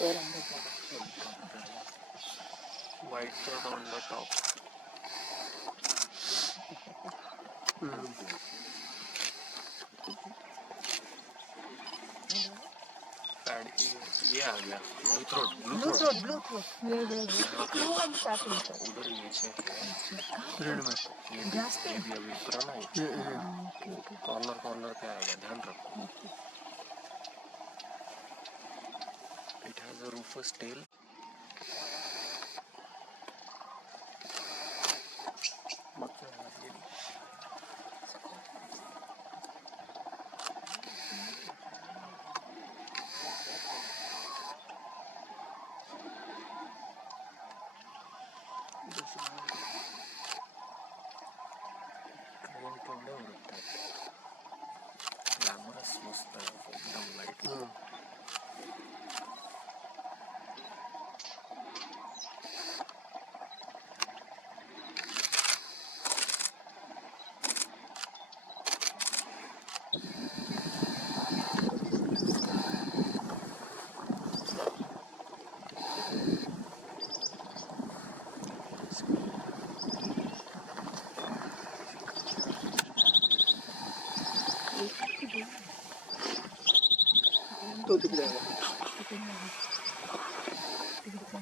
White dot on the top. ये आ गया blue throat उधर नीचे रेड में ये भी अभी पुराना है कॉर्नर पे आएगा ध्यान रखो it has a rufous tail glamorous मस्त एकदम लाईट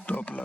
टॉपला